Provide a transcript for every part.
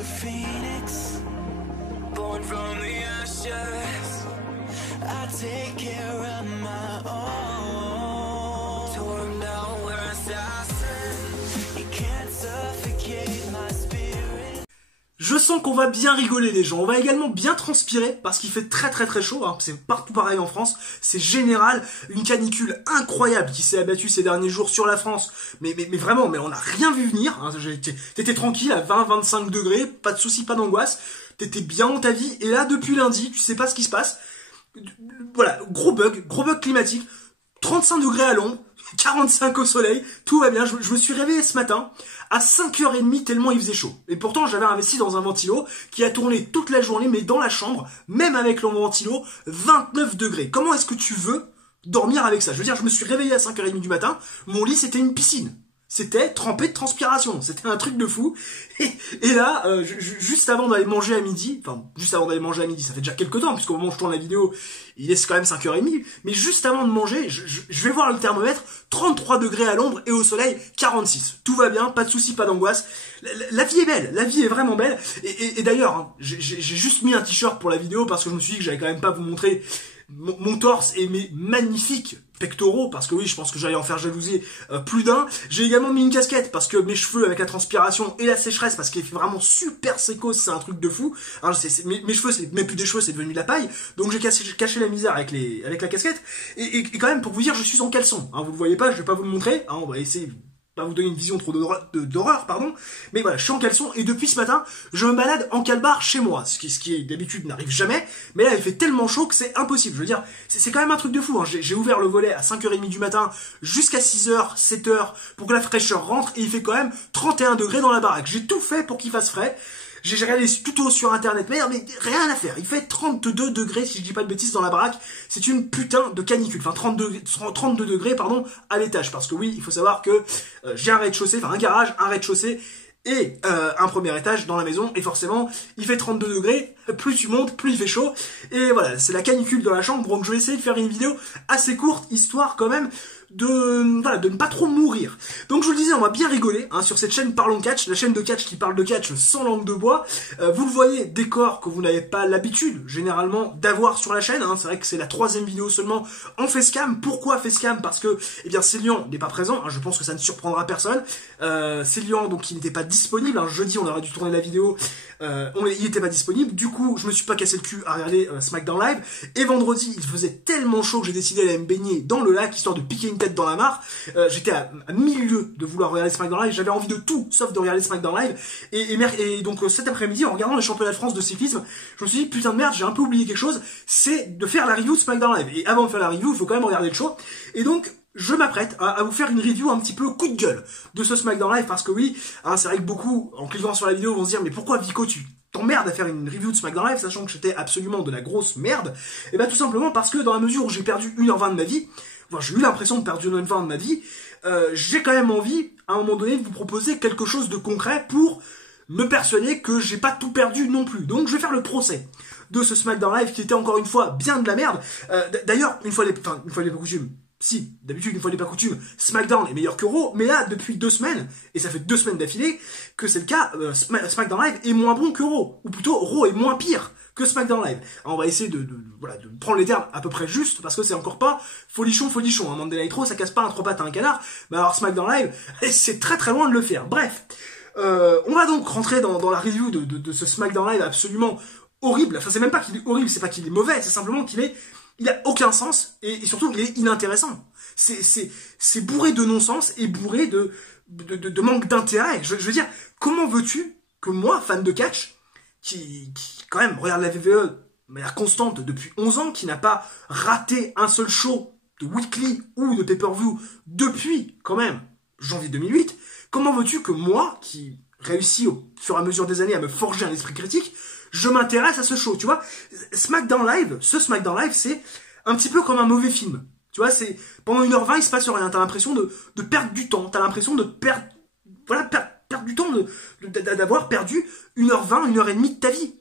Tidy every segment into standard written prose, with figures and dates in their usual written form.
a phoenix, born from the ashes. I take care of my own. Torn down where assassin, you can't suffocate my spirit. Je sens qu'on va bien rigoler les gens, on va également bien transpirer parce qu'il fait très chaud, hein. C'est partout pareil en France, c'est général, une canicule incroyable qui s'est abattue ces derniers jours sur la France, mais vraiment, mais on n'a rien vu venir, hein. T'étais tranquille à 20-25 degrés, pas de soucis, pas d'angoisse, t'étais bien dans ta vie, et là depuis lundi, tu sais pas ce qui se passe, voilà, gros bug climatique, 35 degrés à l'ombre, 45 au soleil, tout va bien, je me suis réveillé ce matin à 5h30 tellement il faisait chaud. Et pourtant j'avais investi dans un ventilo qui a tourné toute la journée, mais dans la chambre, même avec le ventilo, 29 degrés. Comment est-ce que tu veux dormir avec ça? Je veux dire, je me suis réveillé à 5h30 du matin, mon lit c'était une piscine. C'était trempé de transpiration, c'était un truc de fou. Et là, juste avant d'aller manger à midi, ça fait déjà quelques temps, puisqu'au moment où je tourne la vidéo, il est quand même 5h30, mais juste avant de manger, je vais voir le thermomètre, 33 degrés à l'ombre et au soleil, 46. Tout va bien, pas de soucis, pas d'angoisse. La vie est belle, la vie est vraiment belle. Et d'ailleurs, hein, j'ai juste mis un t-shirt pour la vidéo parce que je me suis dit que j'allais quand même pas vous montrer mon torse et mes magnifiques pectoraux, parce que oui, je pense que j'allais en faire jalouser plus d'un. J'ai également mis une casquette parce que mes cheveux avec la transpiration et la sécheresse, parce qu'il fait vraiment super sécos, c'est un truc de fou. Alors, mes cheveux, c'est même plus des cheveux, c'est devenu de la paille. Donc j'ai caché la misère avec la casquette. Et quand même, pour vous dire, je suis en caleçon. Hein, vous le voyez pas, je vais pas vous le montrer. Hein, on va essayer pas vous donner une vision trop d'horreur, pardon. Mais voilà, je suis en caleçon et depuis ce matin, je me balade en calbar chez moi. Ce qui d'habitude n'arrive jamais. Mais là, il fait tellement chaud que c'est impossible. Je veux dire, c'est quand même un truc de fou. Hein. J'ai ouvert le volet à 5h30 du matin jusqu'à 6h, 7h pour que la fraîcheur rentre et il fait quand même 31 degrés dans la baraque. J'ai tout fait pour qu'il fasse frais. J'ai regardé les tutos sur internet, mais rien à faire. Il fait 32 degrés, si je dis pas de bêtises, dans la baraque. C'est une putain de canicule. Enfin, 32 degrés, pardon, à l'étage. Parce que oui, il faut savoir que j'ai un rez-de-chaussée, enfin un garage, un rez-de-chaussée et un premier étage dans la maison. Et forcément, il fait 32 degrés. Plus tu montes, plus il fait chaud. Et voilà, c'est la canicule dans la chambre. Donc je vais essayer de faire une vidéo assez courte, histoire quand même de ne pas trop mourir. Donc je vous le disais, on va bien rigoler hein, sur cette chaîne Parlons Catch, la chaîne de catch qui parle de catch sans langue de bois. Vous le voyez, décor que vous n'avez pas l'habitude généralement d'avoir sur la chaîne. Hein. C'est vrai que c'est la 3e vidéo seulement en facecam. Pourquoi facecam? Parce que eh bien Célian n'est pas présent. Hein, je pense que ça ne surprendra personne. Célian donc il n'était pas disponible. Hein, jeudi on aurait dû tourner la vidéo. Il n'était pas disponible. Du coup je me suis pas cassé le cul à regarder SmackDown Live. Et vendredi il faisait tellement chaud que j'ai décidé d'aller me baigner dans le lac histoire de piquer une tête dans la mare. J'étais à 1000 lieues de vouloir regarder SmackDown Live, j'avais envie de tout sauf de regarder SmackDown Live. Et donc cet après-midi, en regardant les championnats de France de cyclisme, je me suis dit putain de merde, j'ai un peu oublié quelque chose, c'est de faire la review de SmackDown Live. Et avant de faire la review, il faut quand même regarder le show. Et donc je m'apprête à vous faire une review un petit peu coup de gueule de ce SmackDown Live, parce que oui, hein, c'est vrai que beaucoup, en cliquant sur la vidéo, vont se dire mais pourquoi Vico tu t'emmerdes à faire une review de SmackDown Live sachant que j'étais absolument de la grosse merde? Et bah tout simplement parce que dans la mesure où j'ai perdu 1h20 de ma vie, enfin, j'ai eu l'impression de perdre 1h20 de ma vie, j'ai quand même envie à un moment donné de vous proposer quelque chose de concret pour me persuader que j'ai pas tout perdu non plus. Donc je vais faire le procès de ce SmackDown Live qui était encore une fois bien de la merde. D'ailleurs, une fois les pas coutumes, si, d'habitude, une fois n'est pas coutume, SmackDown est meilleur que Raw, mais là, depuis 2 semaines, et ça fait 2 semaines d'affilée, que c'est le cas, SmackDown Live est moins bon que Raw, ou plutôt Raw est moins pire que SmackDown Live. Alors, on va essayer de prendre les termes à peu près justes, parce que c'est encore pas folichon, hein. Monday Night Raw, ça casse pas un 3 pattes à un canard, mais alors SmackDown Live, c'est très loin de le faire. Bref, on va donc rentrer dans la review de ce SmackDown Live absolument horrible. Enfin, c'est même pas qu'il est horrible, c'est pas qu'il est mauvais, c'est simplement il a aucun sens, et surtout, il est inintéressant. C'est bourré de non-sens, et bourré de manque d'intérêt. Je veux dire, comment veux-tu que moi, fan de catch, qui quand même regarde la WWE de manière constante depuis 11 ans, qui n'a pas raté un seul show de weekly ou de pay-per-view depuis, quand même, janvier 2008, comment veux-tu que moi, qui réussis au fur et à mesure des années à me forger un esprit critique, je m'intéresse à ce show, tu vois. SmackDown Live, c'est un petit peu comme un mauvais film. Tu vois, c'est pendant 1h20, il se passe rien. T'as l'impression de perdre du temps. T'as l'impression de perdre du temps, d'avoir perdu 1h20, 1h30 de ta vie.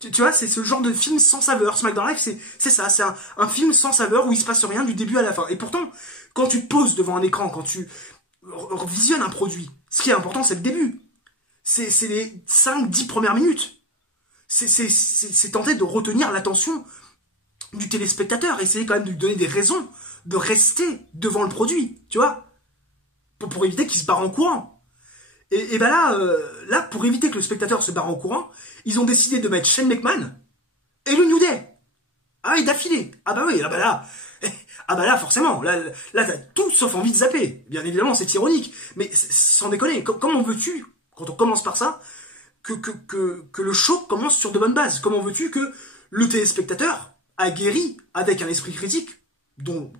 Tu vois, c'est ce genre de film sans saveur. SmackDown Live, c'est ça. C'est un film sans saveur où il se passe rien du début à la fin. Et pourtant, quand tu te poses devant un écran, quand tu visionnes un produit, ce qui est important, c'est le début. c'est les 5-10 premières minutes. C'est tenter de retenir l'attention du téléspectateur, essayer quand même de lui donner des raisons de rester devant le produit, tu vois, pour éviter qu'il se barre en courant. Et ben là, pour éviter que le spectateur se barre en courant, ils ont décidé de mettre Shane McMahon et le New Day. Ah oui, d'affilée. Ah bah oui, ah bah là, forcément, là t'as tout sauf envie de zapper. Bien évidemment, c'est ironique, mais sans déconner, comment veux-tu, quand on commence par ça, que le show commence sur de bonnes bases? Comment veux-tu que le téléspectateur aguerri avec un esprit critique, dont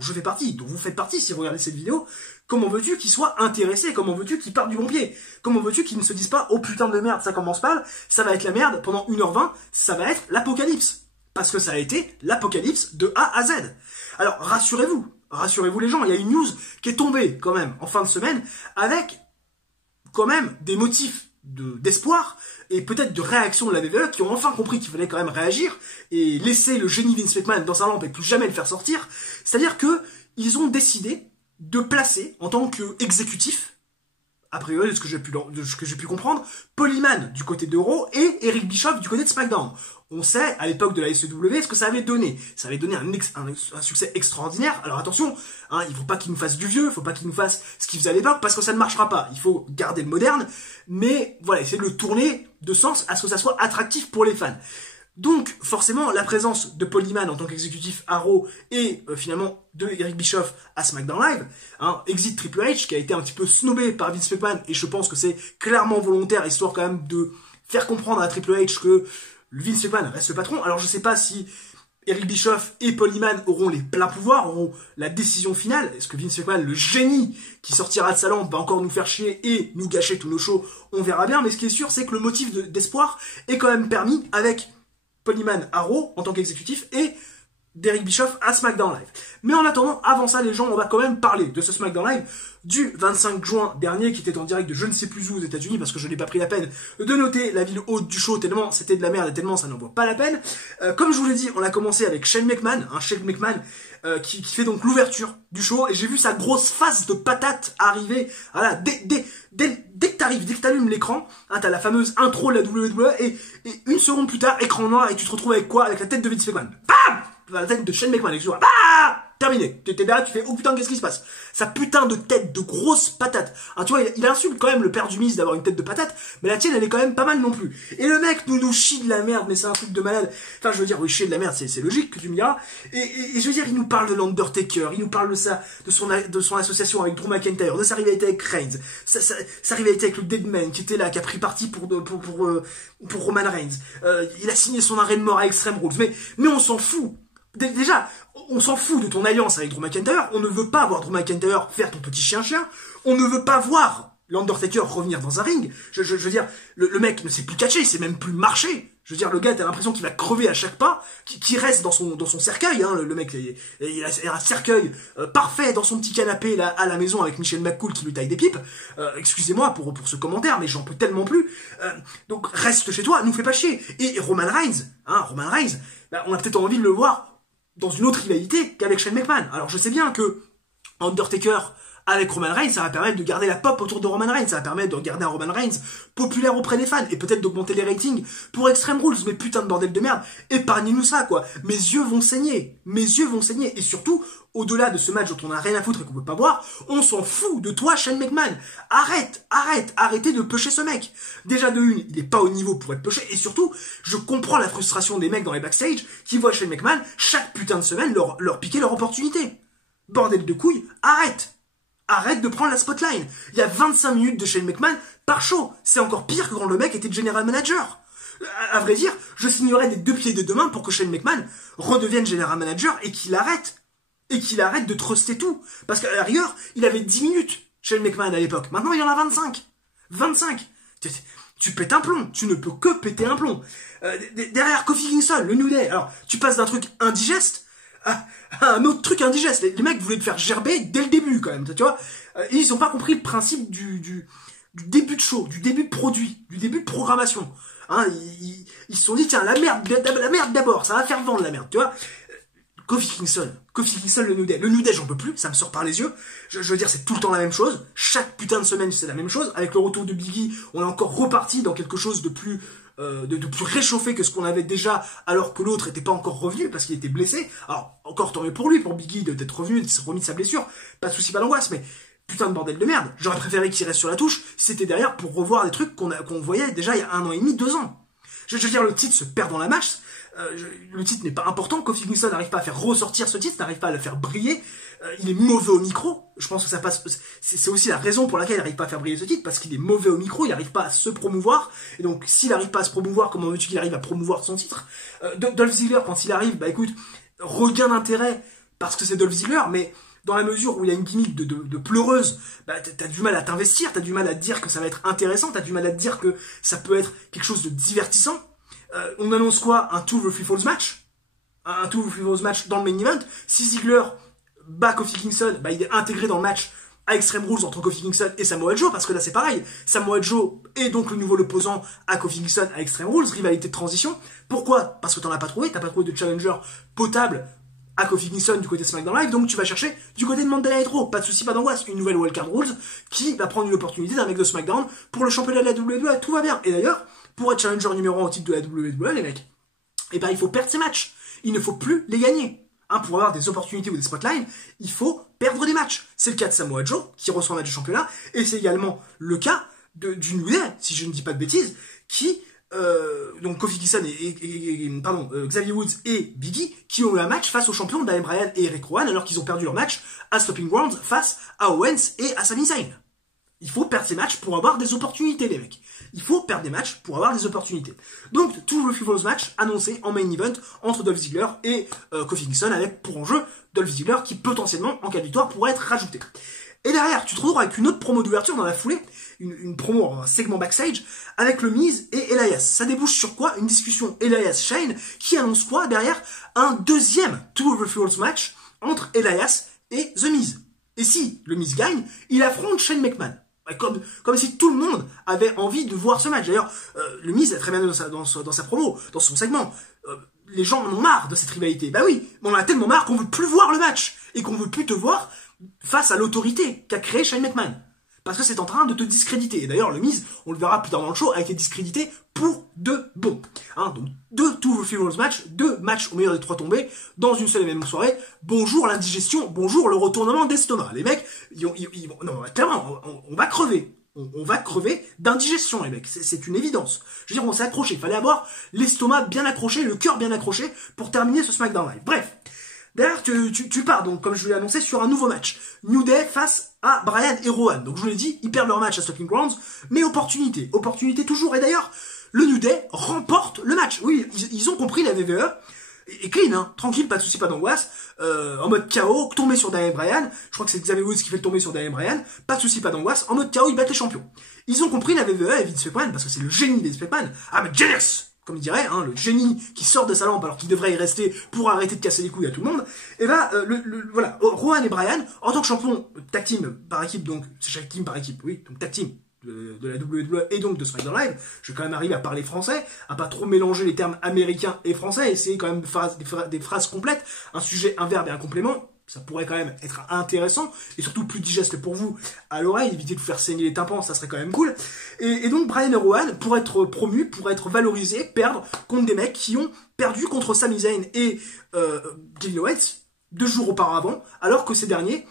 je fais partie, dont vous faites partie si vous regardez cette vidéo, comment veux-tu qu'il soit intéressé? Comment veux-tu qu'il parte du bon pied? Comment veux-tu qu'il ne se dise pas « Oh putain de merde, ça commence mal, ça va être la merde, pendant 1h20, ça va être l'apocalypse ». Parce que ça a été l'apocalypse de A à Z. Alors rassurez-vous les gens, il y a une news qui est tombée quand même en fin de semaine avec quand même des motifs d'espoir et peut-être de réaction de la WWE qui ont enfin compris qu'il fallait quand même réagir et laisser le génie Vince McMahon dans sa lampe et plus jamais le faire sortir. C'est-à-dire que ils ont décidé de placer en tant qu'exécutif, a priori de ce que j'ai pu comprendre, Paul Heyman du côté de Raw et Eric Bischoff du côté de SmackDown. On sait, à l'époque de la SEW, ce que ça avait donné. Ça avait donné un succès extraordinaire. Alors attention, hein, il faut pas qu'il nous fasse du vieux, il faut pas qu'il nous fasse ce qu'il faisait à l'époque, parce que ça ne marchera pas. Il faut garder le moderne, mais voilà, essayer de le tourner de sens à ce que ça soit attractif pour les fans. Donc, forcément, la présence de Paul Heyman en tant qu'exécutif à Raw et finalement de Eric Bischoff à SmackDown Live, hein, exit Triple H, qui a été un petit peu snobé par Vince McMahon, et je pense que c'est clairement volontaire, histoire quand même de faire comprendre à Triple H que Vince McMahon reste le patron. Alors je sais pas si Eric Bischoff et Paul Heyman auront les pleins pouvoirs, auront la décision finale. Est-ce que Vince McMahon, le génie qui sortira de sa lampe, va encore nous faire chier et nous gâcher tous nos shows? On verra bien, mais ce qui est sûr, c'est que le motif d'espoir est quand même permis avec Paul Heyman à Raw en tant qu'exécutif et d'Eric Bischoff à SmackDown Live. Mais en attendant, avant ça, les gens, on va quand même parler de ce SmackDown Live du 25 juin dernier, qui était en direct de je ne sais plus où aux États-Unis, parce que je n'ai pas pris la peine de noter la ville haute du show, tellement c'était de la merde et tellement ça n'en vaut pas la peine. Comme je vous l'ai dit, on a commencé avec Shane McMahon, qui fait donc l'ouverture du show, et j'ai vu sa grosse face de patate arriver. Voilà, dès que t'arrives, dès que t'allumes l'écran, hein, t'as la fameuse intro de la WWE, et une seconde plus tard, écran noir, et tu te retrouves avec quoi? Avec la tête de Vince McMahon. Bam! La tête de Shane McMahon, excuse-moi. Bah! Terminé. T'es là, tu fais, oh putain, qu'est-ce qui se passe? Sa putain de tête de grosse patate. Hein, tu vois, il insulte quand même le père du Miz d'avoir une tête de patate, mais la tienne, elle est quand même pas mal non plus. Et le mec nous chie de la merde, mais c'est un truc de malade. Enfin, je veux dire, oui, chier de la merde, c'est logique que tu me diras. Et je veux dire, il nous parle de l'Undertaker, il nous parle de son association avec Drew McIntyre, de sa rivalité avec Reigns, sa rivalité avec le Deadman, qui était là, qui a pris parti pour Roman Reigns. Il a signé son arrêt de mort à Extreme Rules. Mais on s'en fout. Déjà, on s'en fout de ton alliance avec Drew McIntyre, on ne veut pas voir Drew McIntyre faire ton petit chien-chien, on ne veut pas voir l'Undertaker revenir dans un ring. Je veux dire, le mec ne sait plus catcher, il sait même plus marcher. Je veux dire, le gars, t'as l'impression qu'il va crever à chaque pas, qu'il reste dans son cercueil, hein, le mec, il a un cercueil parfait dans son petit canapé là, à la maison avec Michel McCool qui lui taille des pipes. Excusez-moi pour ce commentaire, mais j'en peux tellement plus. Donc reste chez toi, nous fais pas chier. Et Roman Reigns, bah, on a peut-être envie de le voir dans une autre rivalité qu'avec Shane McMahon. Alors je sais bien que Undertaker avec Roman Reigns, ça va permettre de garder la pop autour de Roman Reigns, ça va permettre de garder un Roman Reigns populaire auprès des fans, et peut-être d'augmenter les ratings pour Extreme Rules, mais putain de bordel de merde, épargnez-nous ça, quoi. Mes yeux vont saigner, et surtout, au-delà de ce match dont on a rien à foutre et qu'on peut pas voir, on s'en fout de toi, Shane McMahon. Arrêtez de pusher ce mec. Déjà de une, il est pas au niveau pour être pushé, et surtout, je comprends la frustration des mecs dans les backstage qui voient Shane McMahon chaque putain de semaine leur piquer leur opportunité. Bordel de couilles, arrête de prendre la spotline. Il y a 25 minutes de Shane McMahon par show. C'est encore pire que quand le mec était general manager. À vrai dire, je signerais des 2 pieds de 2 mains pour que Shane McMahon redevienne general manager et qu'il arrête. Et qu'il arrête de truster tout. Parce qu'à la rigueur, il avait 10 minutes, Shane McMahon à l'époque. Maintenant, il en a 25. 25. Tu pètes un plomb. Tu ne peux que péter un plomb. Derrière Kofi Kingston, le New Day. Alors, tu passes d'un truc indigeste à un autre truc indigeste. Les mecs voulaient te faire gerber dès le début, quand même. Tu vois, ils n'ont pas compris le principe du début de show, du début de produit, du début de programmation. Hein, ils se sont dit, tiens, la merde d'abord, ça va faire vendre la merde, tu vois. Kofi Kingston, le New Day. Le New Day, j'en peux plus, ça me sort par les yeux. Je veux dire, c'est tout le temps la même chose. Chaque putain de semaine, c'est la même chose. Avec le retour de Big E, on est encore reparti dans quelque chose de plus réchauffé que ce qu'on avait déjà, alors que l'autre était pas encore revenu parce qu'il était blessé. Alors, encore tant mieux pour lui, pour Big E, d'être revenu, de se remis de sa blessure. Pas de souci, pas d'angoisse, mais putain de bordel de merde. J'aurais préféré qu'il reste sur la touche si c'était derrière pour revoir des trucs qu'on voyait déjà il y a 1 an et demi, 2 ans. Je veux dire, le titre se perd dans la masse. Le titre n'est pas important. Kofi Kingston n'arrive pas à faire ressortir ce titre, n'arrive pas à le faire briller. Il est mauvais au micro. Je pense que ça passe. C'est aussi la raison pour laquelle il n'arrive pas à faire briller ce titre, parce qu'il est mauvais au micro. Il n'arrive pas à se promouvoir. Et donc, s'il n'arrive pas à se promouvoir, comment veux-tu qu'il arrive à promouvoir son titre? Dolph Ziggler, quand il arrive, bah écoute, regain d'intérêt parce que c'est Dolph Ziggler, mais dans la mesure où il y a une gimmick de pleureuse, bah t'as du mal à t'investir, t'as du mal à te dire que ça va être intéressant, t'as du mal à te dire que ça peut être quelque chose de divertissant. On annonce quoi? Un 2 v 3 Falls match? Un 2 v 3 Falls match dans le main event. Si Ziggler bat Kofi Kingston, bah il est intégré dans le match à Extreme Rules entre Kofi Kingston et Samoa Joe, parce que là c'est pareil. Samoa Joe est donc le nouveau opposant à Kofi Kingston à Extreme Rules, rivalité de transition. Pourquoi? Parce que t'as pas trouvé de challenger potable à Kofi Kingston du côté SmackDown Live, donc tu vas chercher du côté de Monday Night Raw. Pas de souci, pas d'angoisse. Une nouvelle Wildcard Rules qui va prendre une opportunité d'un mec de SmackDown pour le championnat de la WWE. Tout va bien. Et d'ailleurs, pour être challenger numéro 1 au titre de la WWE, les mecs, eh ben, il faut perdre ses matchs. Il ne faut plus les gagner. Pour avoir des opportunités ou des spotlines, il faut perdre des matchs. C'est le cas de Samoa Joe, qui reçoit un match de championnat, et c'est également le cas du New Day, si je ne dis pas de bêtises, qui, donc Kofi Kingston Xavier Woods et Big E, qui ont eu un match face aux champions Daniel Bryan et Eric Rowan, alors qu'ils ont perdu leur match à Stopping Grounds face à Owens et à Sami Zayn. Il faut perdre ces matchs pour avoir des opportunités, les mecs. Il faut perdre des matchs pour avoir des opportunités. Donc, tout le Falls match annoncé en main event entre Dolph Ziggler et Kofi Kingston, avec pour enjeu Dolph Ziggler qui potentiellement, en cas de victoire, pourrait être rajouté. Et derrière, tu te retrouves avec une autre promo d'ouverture dans la foulée, une promo, un segment backstage, avec le Miz et Elias. Ça débouche sur quoi? Une discussion Elias-Shane, qui annonce quoi derrière? Un deuxième Two of the Falls match entre Elias et The Miz. Et si le Miz gagne, il affronte Shane McMahon. Comme si tout le monde avait envie de voir ce match. D'ailleurs, le Miz est très bien dans sa promo, dans son segment. Les gens en ont marre de cette rivalité. Bah oui, mais on en a tellement marre qu'on veut plus voir le match. Et qu'on veut plus te voir face à l'autorité qu'a créé Shane McMahon. Parce que c'est en train de te discréditer. Et d'ailleurs, le Miz, on le verra plus tard dans le show, a été discrédité pour de bon. Donc, 2 Two Falls match, 2 matchs au meilleur des 3 tombés, dans une seule et même soirée. Bonjour l'indigestion, bonjour le retournement d'estomac. Les mecs, non, clairement, on va crever. On va crever d'indigestion, les mecs. C'est une évidence. Je veux dire, on s'est accroché. Il fallait avoir l'estomac bien accroché, le cœur bien accroché pour terminer ce SmackDown Live. Bref. Derrière, tu pars, donc, comme je l'ai annoncé, sur un nouveau match. New Day face à Bryan et Rowan. Donc, je vous l'ai dit, ils perdent leur match à Stopping Grounds, mais opportunité. Opportunité toujours. Et d'ailleurs, le New Day remporte le match. Oui, ils ont compris la WWE. Et clean, hein. Tranquille, pas de soucis, pas d'angoisse. En mode KO, tombé sur Daniel Bryan. Je crois que c'est Xavier Woods qui fait le tomber sur Daniel Bryan. Pas de soucis, pas d'angoisse. En mode KO, ils battent les champions. Ils ont compris la WWE et Vince McMahon, parce que c'est le génie des McMahon. I'm a genius! Comme il dirait, hein, le génie qui sort de sa lampe alors qu'il devrait y rester pour arrêter de casser les couilles à tout le monde. Et ben, voilà, Rowan et Bryan, en tant que champion tag team par équipe, donc, c'est chaque team par équipe, oui, donc tag team de la WWE et donc de SmackDown Live, je vais quand même arriver à parler français, à pas trop mélanger les termes américains et français, essayer quand même de faire des phrases complètes, un sujet, un verbe et un complément. Ça pourrait quand même être intéressant, et surtout plus digeste pour vous à l'oreille, éviter de vous faire saigner les tympans, ça serait quand même cool. Et donc Bryan et Rowan, pour être promus, pour être valorisés, perdre contre des mecs qui ont perdu contre Sami Zayn et Kevin Owens 2 jours auparavant, alors que ces derniers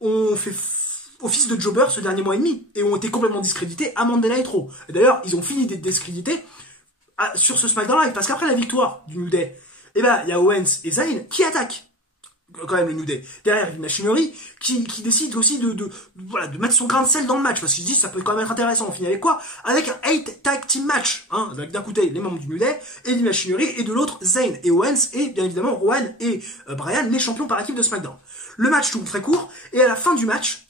ont fait office de jobber ce dernier mois et demi, et ont été complètement discrédités à Monday Night Raw. D'ailleurs, ils ont fini d'être discrédités sur ce SmackDown Live, parce qu'après la victoire du New Day, eh ben, il y a Owens et Zayn qui attaquent quand même le New Day. Derrière, il y a une machinerie qui décide aussi de mettre son grain de sel dans le match, parce qu'il se dit ça peut quand même être intéressant. On finit avec quoi? Avec un 8 tag team match, hein, avec d'un côté les membres du New Day et une machinerie, et de l'autre Zayn et Owens, et bien évidemment Rowan et Bryan, les champions par équipe de SmackDown. Le match tourne très court, et à la fin du match,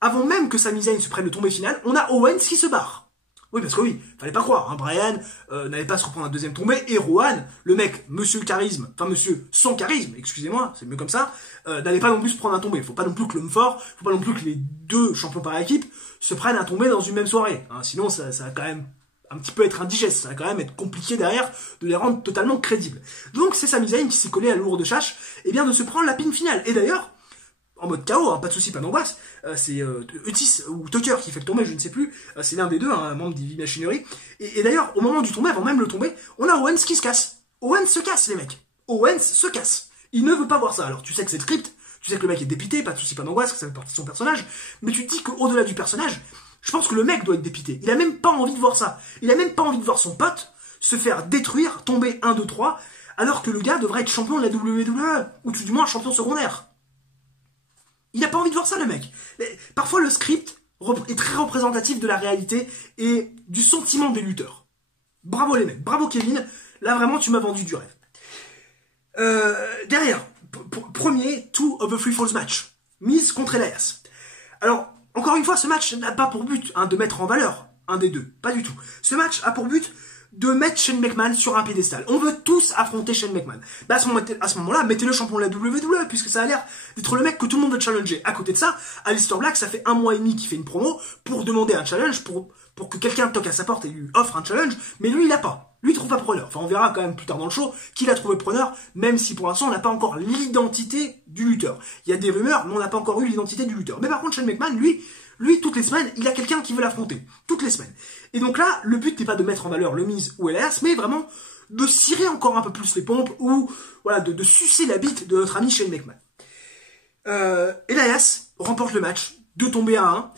avant même que Sami Zayn se prenne le tombé final, on a Owens qui se barre. Oui, parce que oui, fallait pas croire, hein, Bryan n'allait pas se reprendre un deuxième tombé, et Rowan, le mec, monsieur charisme, enfin monsieur sans charisme, excusez-moi, c'est mieux comme ça, n'allait pas non plus se prendre un tombé. Faut pas non plus que l'homme fort, faut pas non plus que les 2 champions par équipe se prennent un tombé dans une même soirée. Hein, sinon, ça va quand même un petit peu être indigeste, ça va quand même être compliqué derrière de les rendre totalement crédibles. Donc c'est Sami Zayn qui s'est collé à lourde chasse, et bien de se prendre la pin finale. Et d'ailleurs, en mode KO, hein, pas de soucis, pas d'angoisse, c'est Otis ou Tucker qui fait le tomber, je ne sais plus, c'est l'un des deux, hein, un membre d'Heavy Machinery. Et d'ailleurs, au moment du tomber, avant même le tomber, on a Owens qui se casse. Owens se casse, les mecs. Owens se casse. Il ne veut pas voir ça. Alors tu sais que c'est le script, tu sais que le mec est dépité, pas de soucis, pas d'angoisse, que ça fait partie de son personnage, mais tu te dis qu'au-delà du personnage, je pense que le mec doit être dépité. Il a même pas envie de voir ça. Il a même pas envie de voir son pote se faire détruire, tomber 1, 2, 3, alors que le gars devrait être champion de la WWE, ou tout du moins champion secondaire. Il a pas envie de voir ça, le mec. Parfois, le script est très représentatif de la réalité et du sentiment des lutteurs. Bravo les mecs, bravo Kevin. Là, vraiment, tu m'as vendu du rêve. Derrière, premier Two of the Three Falls match. Miz contre Elias. Alors, encore une fois, ce match n'a pas pour but de mettre en valeur un des deux. Pas du tout. Ce match a pour but de mettre Shane McMahon sur un piédestal. On veut tous affronter Shane McMahon. Bah à ce moment-là, mettez le champion de la WWE, puisque ça a l'air d'être le mec que tout le monde veut challenger. À côté de ça, Aleister Black, ça fait 1 mois et demi qu'il fait une promo pour demander un challenge, pour que quelqu'un toque à sa porte et lui offre un challenge, mais lui, il l'a pas. Lui, il trouve pas preneur. Enfin, on verra quand même plus tard dans le show qu'il a trouvé preneur, même si pour l'instant, on n'a pas encore l'identité du lutteur. Il y a des rumeurs, mais on n'a pas encore eu l'identité du lutteur. Mais par contre, Shane McMahon, lui, toutes les semaines, il a quelqu'un qui veut l'affronter. Toutes les semaines. Et donc là, le but n'est pas de mettre en valeur le Miz ou Elias, mais vraiment de cirer encore un peu plus les pompes, ou voilà, de sucer la bite de notre ami Shane McMahon. Elias remporte le match, 2 tombées à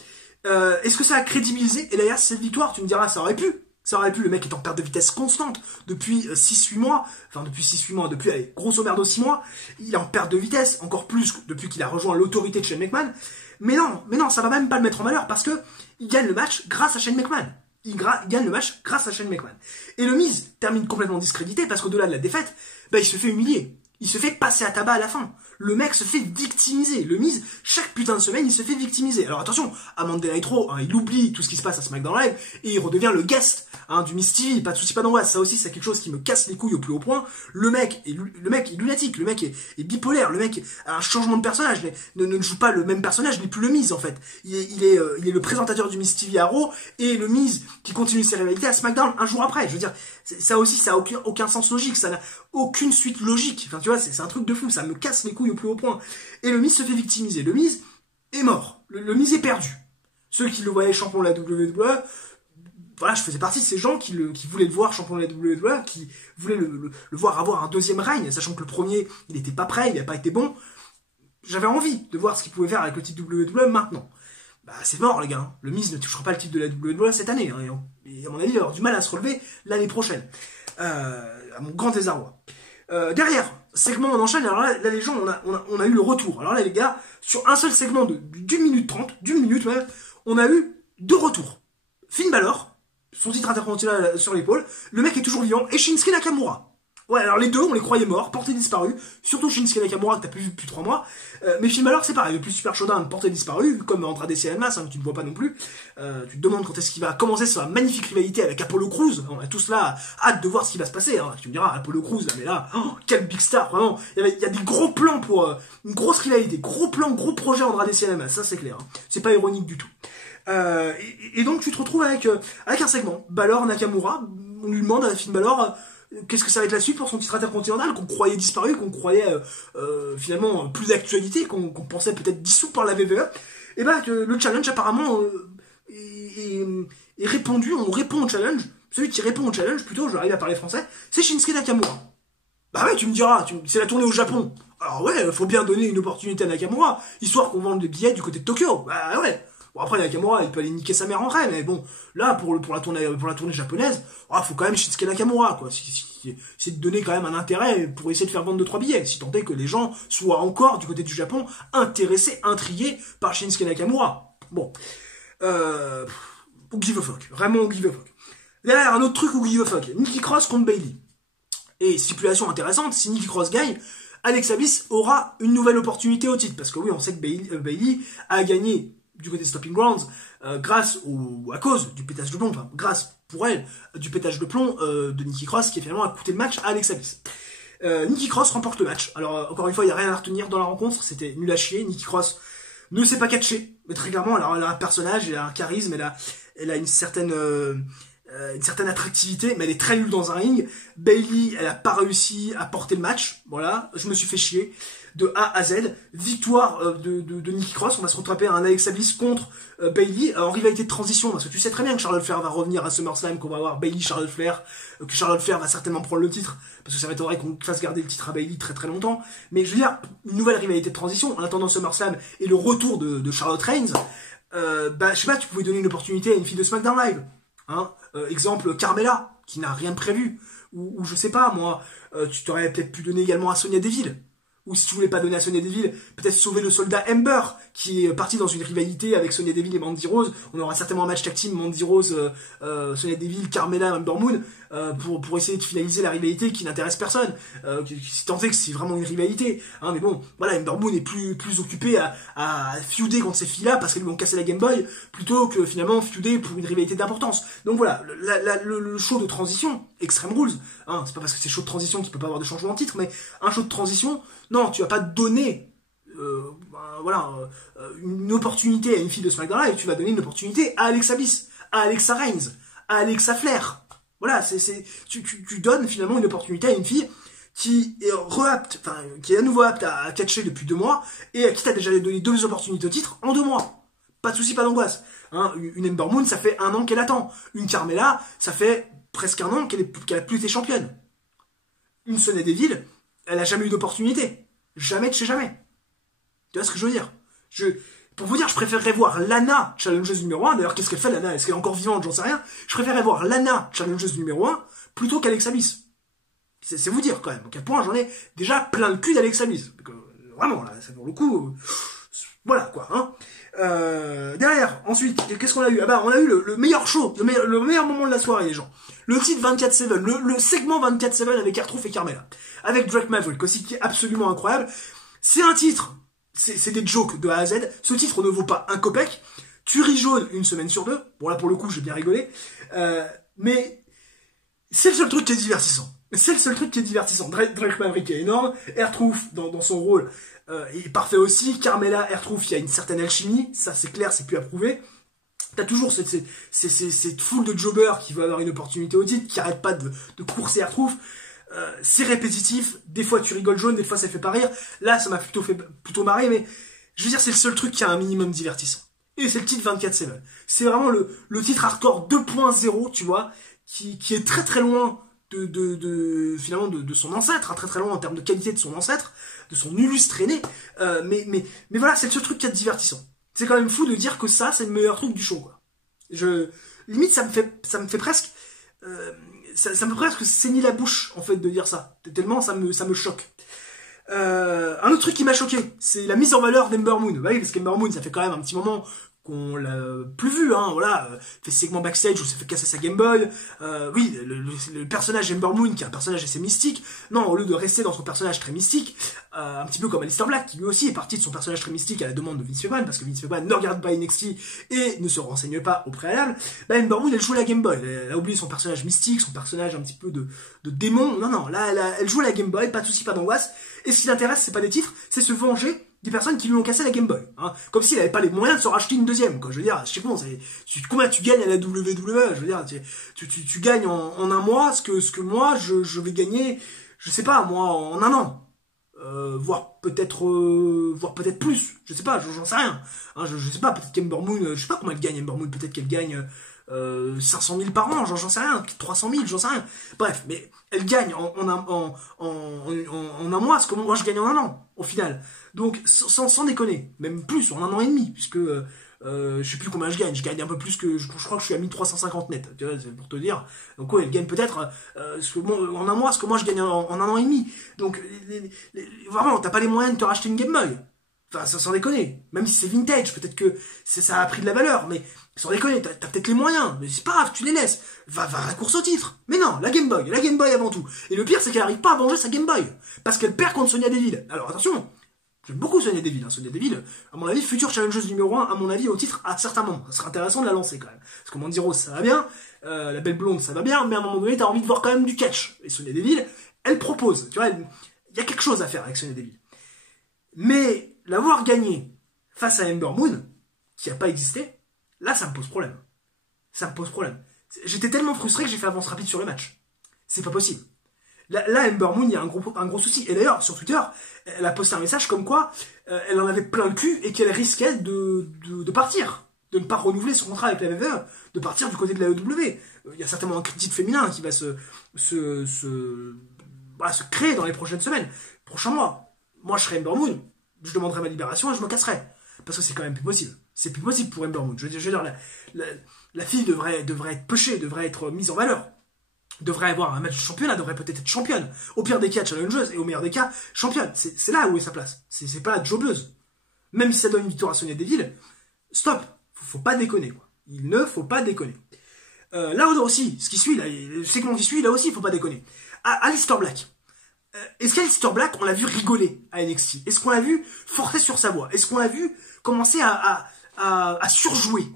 1. Est-ce que ça a crédibilisé Elias cette victoire? Tu me diras, ça aurait pu. Ça aurait pu, le mec est en perte de vitesse constante depuis 6-8 mois. Enfin, depuis 6-8 mois, depuis, allez, grosso merdo 6 mois. Il est en perte de vitesse, encore plus depuis qu'il a rejoint l'autorité de Shane McMahon. Mais non, ça va même pas le mettre en valeur parce que il gagne le match grâce à Shane McMahon. Il gagne le match grâce à Shane McMahon. Et le Miz termine complètement discrédité parce qu'au-delà de la défaite, bah, il se fait humilier. Il se fait passer à tabac à la fin. Le mec se fait victimiser. Le Miz, chaque putain de semaine, il se fait victimiser. Alors attention, à Monday Night Raw, il oublie tout ce qui se passe à SmackDown Live et il redevient le guest du Miz TV. Pas de soucis, pas d'angoisse. Ça aussi, c'est quelque chose qui me casse les couilles au plus haut point. Le mec est lunatique. Le mec est bipolaire. Le mec a un changement de personnage. Ne joue pas le même personnage. Il n'est plus le Miz en fait. Il est le présentateur du Miz TV à Raw et le Miz qui continue ses rivalités à SmackDown un jour après. Je veux dire, ça aussi, ça a aucun sens logique. Ça n'a aucune suite logique. Enfin, tu vois, c'est un truc de fou. Ça me casse les couilles au plus haut point. Et le Miz se fait victimiser. Le Miz est mort. Le Miz est perdu. Ceux qui le voyaient champion de la WWE, voilà, je faisais partie de ces gens qui voulaient le voir champion de la WWE, qui voulaient le voir avoir un deuxième règne, sachant que le premier, il n'était pas prêt, il n'a pas été bon. J'avais envie de voir ce qu'il pouvait faire avec le titre WWE maintenant. Bah, c'est mort, les gars. Le Miz ne touchera pas le titre de la WWE cette année. Hein, et à mon avis, il va avoir du mal à se relever l'année prochaine. À mon grand désarroi. Derrière, segment, on enchaîne. Alors là, les gens, on a eu le retour. Alors là, les gars, sur un seul segment d'une minute 30, d'une minute même, on a eu 2 retours. Finn Balor, son titre intercontinental sur l'épaule, le mec est toujours vivant, et Shinsuke Nakamura. Ouais, alors les deux, on les croyait morts, portés disparus, surtout Shinsuke Nakamura que t'as plus vu depuis 3 mois, mais Finn Balor c'est pareil, depuis Super Showdown, porté disparu, comme Andrade Cien Almas, que tu ne vois pas non plus, tu te demandes quand est-ce qu'il va commencer sur la magnifique rivalité avec Apollo Crews, on a tous là hâte de voir ce qui va se passer, hein. Tu me diras, Apollo Crews, là, mais là, oh, quel big star, vraiment, il y a des gros plans pour une grosse rivalité, gros plans, gros projet Andrade Cien Almas, ça c'est clair, hein. C'est pas ironique du tout. Et donc tu te retrouves avec un segment, Balor Nakamura, on lui demande à Finn Balor qu'est-ce que ça va être la suite pour son titre intercontinental qu'on croyait disparu, qu'on croyait finalement plus d'actualité, qu'on pensait peut-être dissous par la WWE. Et ben le challenge apparemment est répondu, on répond au challenge, celui qui répond au challenge, plutôt, j'arrive à parler français, c'est Shinsuke Nakamura. Bah ouais, tu me diras, c'est la tournée au Japon. Alors ouais, faut bien donner une opportunité à Nakamura, histoire qu'on vende des billets du côté de Tokyo. Bah ouais. Bon, après, Nakamura, il peut aller niquer sa mère en vrai, mais bon, là, pour la tournée japonaise, faut quand même Shinsuke Nakamura, quoi. C'est de donner quand même un intérêt pour essayer de faire vendre 2-3 billets, si tant est que les gens soient encore, du côté du Japon, intéressés, intrigués par Shinsuke Nakamura. Bon. Who give a fuck. Vraiment, who give a fuck. Derrière, un autre truc, who give a fuck. Nikki Cross contre Bayley. Et stipulation intéressante, si Nikki Cross gagne, Alexa Bliss aura une nouvelle opportunité au titre. Parce que oui, on sait que Bayley a gagné du côté Stomping Grounds, à cause du pétage de plomb, enfin, grâce pour elle, du pétage de plomb de Nikki Cross, qui a finalement coûté le match à Alexa Bliss. Nikki Cross remporte le match. Alors, encore une fois, il n'y a rien à retenir dans la rencontre, c'était nul à chier. Nikki Cross ne sait pas catcher, mais très clairement, elle a un personnage, elle a un charisme, elle a une certaine une certaine attractivité, mais elle est très nulle dans un ring. Bayley, elle a pas réussi à porter le match. Voilà, je me suis fait chier de A à Z. Victoire de Nikki Cross. On va se rattraper à un Alexa Bliss contre Bayley en rivalité de transition, parce que tu sais très bien que Charlotte Flair va revenir à SummerSlam, qu'on va avoir Bayley, Charlotte Flair, que Charlotte Flair va certainement prendre le titre, parce que ça m'étonnerait qu'on fasse garder le titre à Bayley très très longtemps. Mais je veux dire, une nouvelle rivalité de transition en attendant SummerSlam et le retour de Charlotte Reigns. Je sais pas, tu pouvais donner une opportunité à une fille de SmackDown Live. Hein, exemple Carmella, qui n'a rien prévu, ou je sais pas moi, tu t'aurais peut-être pu donner également à Sonya Deville, ou si tu voulais pas donner à Sonya Deville, peut-être sauver le soldat Ember, qui est parti dans une rivalité avec Sonya Deville et Mandy Rose. On aura certainement un match tag team Mandy Rose, Sonya Deville, Carmella, Ember Moon, pour essayer de finaliser la rivalité qui n'intéresse personne, si tant est que c'est vraiment une rivalité, hein, mais bon, voilà, Ember Moon est plus occupé à feuder contre ces filles-là parce qu'elles lui ont cassé la Game Boy, plutôt que finalement feuder pour une rivalité d'importance. Donc voilà, le show de transition, Extreme Rules, hein, c'est pas parce que c'est show de transition qu'il peut pas avoir de changement de titre, mais un show de transition, non, tu vas pas donner une opportunité à une fille de SmackDown Live, tu vas donner une opportunité à Alexa Bliss, à Alexa Reigns, à Alexa Flair. Voilà, tu donnes finalement une opportunité à une fille qui est qui est à nouveau apte à catcher depuis 2 mois, et à qui t'as déjà donné 2 opportunités au titre en 2 mois. Pas de soucis, pas d'angoisse. Hein, une Ember Moon, ça fait 1 an qu'elle attend. Une Carmella, ça fait presque 1 an qu'elle a plus été championne. Une Sonya Deville, elle a jamais eu d'opportunité. Jamais de chez jamais. Tu vois ce que je veux dire? Pour vous dire, je préférerais voir Lana challengeuse numéro 1. D'ailleurs, qu'est-ce qu'elle fait, Lana? Est-ce qu'elle est encore vivante? J'en sais rien. Je préférerais voir Lana challengeuse numéro 1 plutôt qu'Alexa Bliss. C'est vous dire, quand même, à quel point j'en ai déjà plein le cul d'Alexa Bliss. Vraiment, là, c'est pour le coup... voilà, quoi, hein. Derrière, ensuite, qu'est-ce qu'on a eu? Ah bah, on a eu le meilleur show, le meilleur moment de la soirée, les gens. Le titre 24/7, le segment 24/7 avec R-Truth et Carmella. Avec Drake Maverick aussi, qui est absolument incroyable. C'est un titre, c'est des jokes de A à Z. Ce titre ne vaut pas un copec. Tu ris jaune 1 semaine sur 2. Bon, là, pour le coup, j'ai bien rigolé. Mais c'est le seul truc qui est divertissant. C'est le seul truc qui est divertissant. Drake Maverick est énorme. R-Truth, dans son rôle, est parfait aussi. Carmella, R-Truth, il y a une certaine alchimie. Ça, c'est clair, c'est plus à prouver. T'as toujours cette foule de jobbers qui veulent avoir une opportunité au titre, qui arrêtent pas de courser R-Truth. C'est répétitif, des fois tu rigoles jaune, des fois ça fait pas rire. Là, ça m'a plutôt marré, mais je veux dire, c'est le seul truc qui a un minimum divertissant. Et c'est le titre 24/7. C'est vraiment le titre hardcore 2.0, tu vois, qui est très très loin finalement de son ancêtre, hein, très très loin en termes de qualité de son ancêtre, de son illustre aîné. Mais voilà, c'est le seul truc qui est divertissant. C'est quand même fou de dire que ça, c'est le meilleur truc du show, quoi. Limite, ça me fait presque... ça me presque saigner la bouche, en fait, de dire ça. Tellement ça me choque. Un autre truc qui m'a choqué, c'est la mise en valeur d'Ember Moon. Bah oui, parce qu'Ember Moon, ça fait quand même un petit moment qu'on l'a plus vu, hein, voilà, fait segment backstage où ça fait casser sa Game Boy, oui, le personnage Ember Moon, qui est un personnage assez mystique, non, au lieu de rester dans son personnage très mystique, un petit peu comme Aleister Black, qui lui aussi est parti de son personnage très mystique à la demande de Vince McMahon, parce que Vince McMahon ne regarde pas NXT et ne se renseigne pas au préalable, bah Ember Moon, elle joue la Game Boy, elle a oublié son personnage mystique, son personnage un petit peu de démon, non, là, elle joue la Game Boy, pas de soucis, pas d'angoisse, et ce qui l'intéresse, c'est pas des titres, c'est se venger des personnes qui lui ont cassé la Game Boy, hein. Comme s'il avait pas les moyens de se racheter une deuxième, quoi. Je veux dire, je sais pas, combien tu gagnes à la WWE, je veux dire, tu gagnes en 1 mois ce que moi, je vais gagner, je sais pas, moi, en 1 an. Voire peut-être plus, je sais pas, j'en sais rien. Hein, je sais pas, peut-être qu'Ember Moon, je sais pas comment elle gagne, Ember Moon, peut-être qu'elle gagne 500 000 par an, j'en sais rien, 300 000, j'en sais rien. Bref, mais elle gagne en 1 mois ce que moi je gagne en 1 an, au final. Donc, sans déconner, même plus, en 1 an et demi, puisque je sais plus combien je gagne un peu plus que, je crois que je suis à 1350 net, tu vois, c'est pour te dire. Donc ouais, elle gagne peut-être en 1 mois ce que moi je gagne en 1 an et demi. Donc, vraiment, t'as pas les moyens de te racheter une Game Boy. Enfin, sans déconner. Même si c'est vintage, peut-être que ça a pris de la valeur, mais sans déconner, t'as peut-être les moyens, mais c'est pas grave, tu les laisses. Va à la course au titre. Mais non, la Game Boy avant tout. Et le pire, c'est qu'elle arrive pas à venger sa Game Boy. Parce qu'elle perd contre Sonya Deville. Alors attention, j'aime beaucoup Sonya Deville. Hein. Sonya Deville, à mon avis, future challengeuse numéro 1, à mon avis, au titre, à certains moments. Ça serait intéressant de la lancer quand même. Parce que Mandy Rose, ça va bien. La belle blonde, ça va bien. Mais à un moment donné, t'as envie de voir quand même du catch. Et Sonya Deville, elle propose. Tu vois, il y a quelque chose à faire avec Sonya Deville. Mais l'avoir gagné face à Ember Moon, qui n'a pas existé, là, ça me pose problème. Ça me pose problème. J'étais tellement frustré que j'ai fait avance rapide sur le match. C'est pas possible. Là, Ember Moon, il y a un gros souci. Et d'ailleurs, sur Twitter, elle a posté un message comme quoi elle en avait plein le cul et qu'elle risquait de partir, de ne pas renouveler son contrat avec la WWE, de partir du côté de la AEW. Il y a certainement un critique féminin qui va se créer dans les prochaines semaines, prochains mois. Moi, je serais Ember Moon, je demanderais ma libération et je me casserais. Parce que c'est quand même plus possible. C'est plus possible pour Ember Moon. Je veux dire, la fille devrait être pushée, devrait être mise en valeur. Devrait avoir un match de championnat, devrait peut-être être championne. Au pire des cas, challengeuse, et au meilleur des cas, championne. C'est là où est sa place. C'est pas la jobbeuse. Même si ça donne une victoire à Sonya Deville, stop. Faut pas déconner, quoi. Il ne faut pas déconner. Là aussi, ce qui suit, là, le segment qui suit, là aussi, il faut pas déconner. Aleister Black. Est-ce qu'Aleister Black, on l'a vu rigoler à NXT? Est-ce qu'on l'a vu forcer sur sa voix? Est-ce qu'on l'a vu commencer à surjouer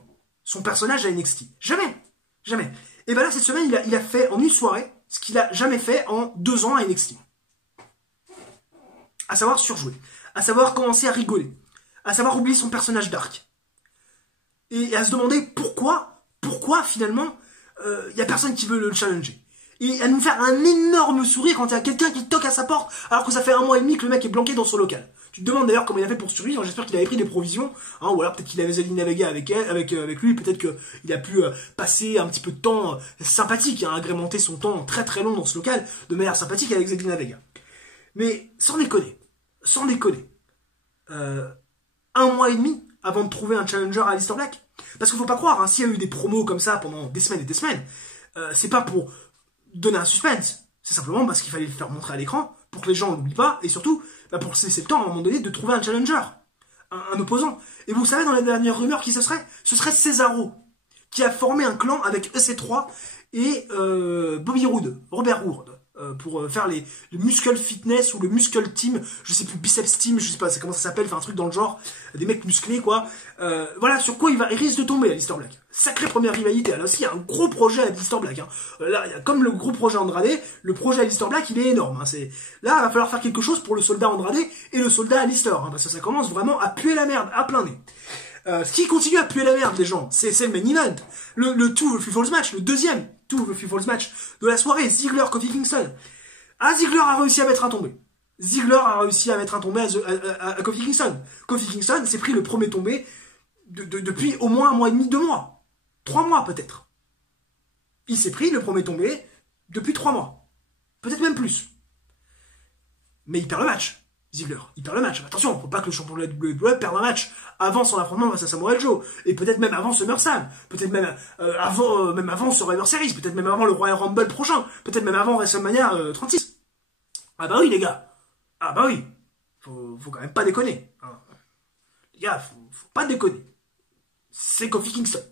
son personnage à NXT? Jamais. Jamais. Et ben là, cette semaine, il a fait en une soirée ce qu'il a jamais fait en 2 ans à NXT. À savoir surjouer. À savoir commencer à rigoler. À savoir oublier son personnage dark. Et à se demander pourquoi finalement, y a personne qui veut le challenger. Et à nous faire un énorme sourire quand il y a quelqu'un qui toque à sa porte, alors que ça fait 1 mois et demi que le mec est planqué dans son local. Tu te demandes d'ailleurs comment il a fait pour survivre. J'espère qu'il avait pris des provisions, hein, ou alors peut-être qu'il avait Zelina Vega avec lui, peut-être qu'il a pu passer un petit peu de temps sympathique, hein, agrémenter son temps très très long dans ce local de manière sympathique avec Zelina Vega. Mais sans déconner, 1 mois et demi avant de trouver un challenger à Aleister Black. Parce qu'il faut pas croire, hein, s'il y a eu des promos comme ça pendant des semaines et des semaines, c'est pas pour donner un suspense, c'est simplement parce qu'il fallait le faire montrer à l'écran pour que les gens n'oublient pas, et surtout pour se laisser le temps à un moment donné de trouver un challenger, un opposant. Et vous savez, dans les dernières rumeurs qui ce serait Cesaro, qui a formé un clan avec EC3 et Bobby Roode, Robert Roode, pour faire le Muscle Fitness ou le Muscle Team, je sais plus, Biceps Team, je sais pas comment ça s'appelle, enfin un truc dans le genre, des mecs musclés quoi. Voilà sur quoi il risque de tomber, Aleister Black. Sacrée première rivalité. Là aussi il y a un gros projet à Aleister Black. Hein. Là il y a comme le gros projet Andrade, le projet Aleister Black il est énorme. Hein. Là il va falloir faire quelque chose pour le soldat Andrade et le soldat Aleister, hein, parce que ça commence vraiment à puer la merde, à plein nez. Ce qui continue à puer la merde les gens, c'est le main event, le Two Falls match, le deuxième Two Falls match de la soirée, Ziggler Kofi Kingston. Ziggler a réussi à mettre un tombé. À Kofi Kingston. Kofi Kingston s'est pris le premier tombé depuis au moins 1 mois et demi, 2 mois. 3 mois peut-être. Il s'est pris le premier tombé depuis 3 mois. Peut-être même plus. Mais il perd le match. Ziggler, il perd le match. Attention, faut pas que le champion de la WWE perde un match avant son affrontement face à Samoa Joe, et peut-être même avant SummerSlam, peut-être même avant Survivor Series, peut-être même avant le Royal Rumble prochain, peut-être même avant WrestleMania 36. Ah bah oui les gars, ah bah oui, faut quand même pas déconner. Hein. Les gars, faut pas déconner. C'est Kofi Kingston.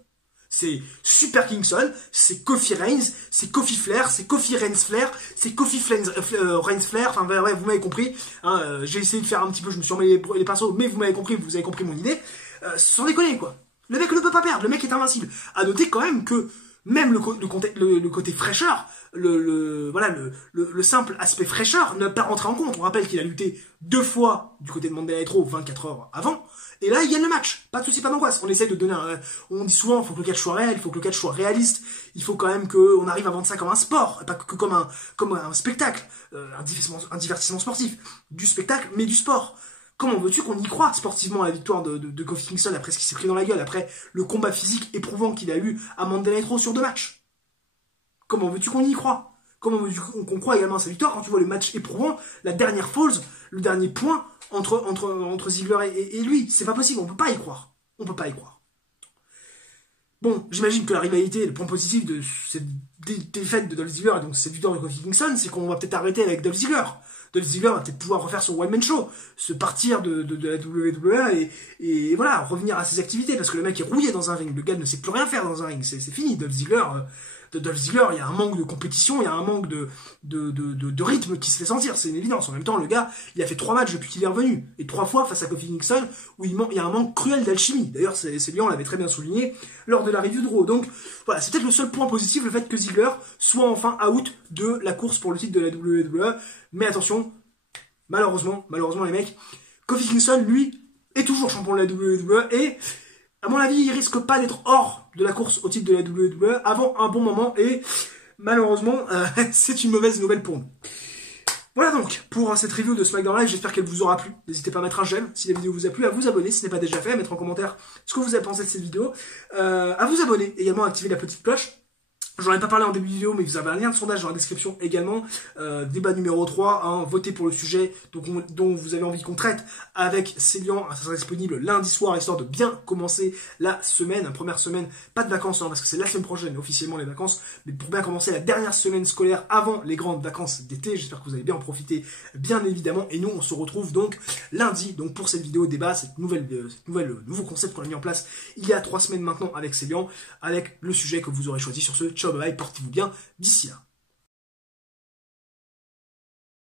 C'est Super Kingston, c'est Kofi Reigns, c'est Kofi Flair, c'est Kofi Reigns Flair, c'est Kofi Reigns Flair, enfin ouais, vous m'avez compris, hein, j'ai essayé de faire un petit peu, je me suis emmêlé les pinceaux, mais vous avez compris mon idée, sans déconner quoi. Le mec ne peut pas perdre, le mec est invincible. À noter quand même que même le côté fraîcheur, le simple aspect fraîcheur ne pas rentrer en compte. On rappelle qu'il a lutté 2 fois du côté de Monday Night Raw 24 heures avant. Et là, il gagne le match. Pas de soucis, pas d'angoisse. On essaie de donner on dit souvent, il faut que le catch soit réel, il faut que le catch soit réaliste. Il faut quand même qu'on arrive à vendre ça comme un sport, pas que comme un spectacle. Un divertissement sportif. Du spectacle, mais du sport. Comment veux-tu qu'on y croit sportivement à la victoire de Kofi Kingston après ce qui s'est pris dans la gueule, après le combat physique éprouvant qu'il a eu à Monday Night Raw sur 2 matchs? Comment veux-tu qu'on y croit? Comment veux-tu qu'on croit également à sa victoire quand tu vois le match éprouvant, la dernière falls, le dernier point entre Ziggler et lui? C'est pas possible, on peut pas y croire. On peut pas y croire. Bon, j'imagine que la rivalité, le point positif de cette défaite de Dolph Ziggler, et donc cette victoire de Kofi Kingston, c'est qu'on va peut-être arrêter avec Dolph Ziggler. Dolph Ziggler va peut-être pouvoir refaire son one-man show, se partir de la WWE et voilà, revenir à ses activités, parce que le mec est rouillé dans un ring, le gars ne sait plus rien faire dans un ring, c'est fini. Dolph Ziggler, il y a un manque de compétition, il y a un manque de rythme qui se fait sentir, c'est une évidence. En même temps, le gars, il a fait 3 matchs depuis qu'il est revenu, et 3 fois face à Kofi Kingston, où il y a un manque cruel d'alchimie. D'ailleurs, c'est bien, on l'avait très bien souligné lors de la review de Raw. Donc, voilà, c'est peut-être le seul point positif, le fait que Ziggler soit enfin out de la course pour le titre de la WWE. Mais attention, malheureusement les mecs, Kofi Kingston, lui, est toujours champion de la WWE, et à mon avis, il risque pas d'être hors de la course au titre de la WWE avant un bon moment, et malheureusement, c'est une mauvaise nouvelle pour nous. Voilà donc pour cette review de SmackDown Live, j'espère qu'elle vous aura plu. N'hésitez pas à mettre un j'aime si la vidéo vous a plu, à vous abonner si ce n'est pas déjà fait, à mettre en commentaire ce que vous avez pensé de cette vidéo, à vous abonner, également à activer la petite cloche. J'en ai pas parlé en début de vidéo, mais vous avez un lien de sondage dans la description également. Débat numéro 3, hein, votez pour le sujet dont vous avez envie qu'on traite avec Célian. Ça sera disponible lundi soir, histoire de bien commencer la semaine. Première semaine, pas de vacances, hein, parce que c'est la semaine prochaine, officiellement les vacances. Mais pour bien commencer la dernière semaine scolaire avant les grandes vacances d'été. J'espère que vous allez bien en profiter, bien évidemment. Et nous, on se retrouve donc lundi donc pour cette vidéo débat, cette nouveau concept qu'on a mis en place il y a 3 semaines maintenant avec Célian, avec le sujet que vous aurez choisi sur ce. Ciao, bye bye, portez-vous bien d'ici là.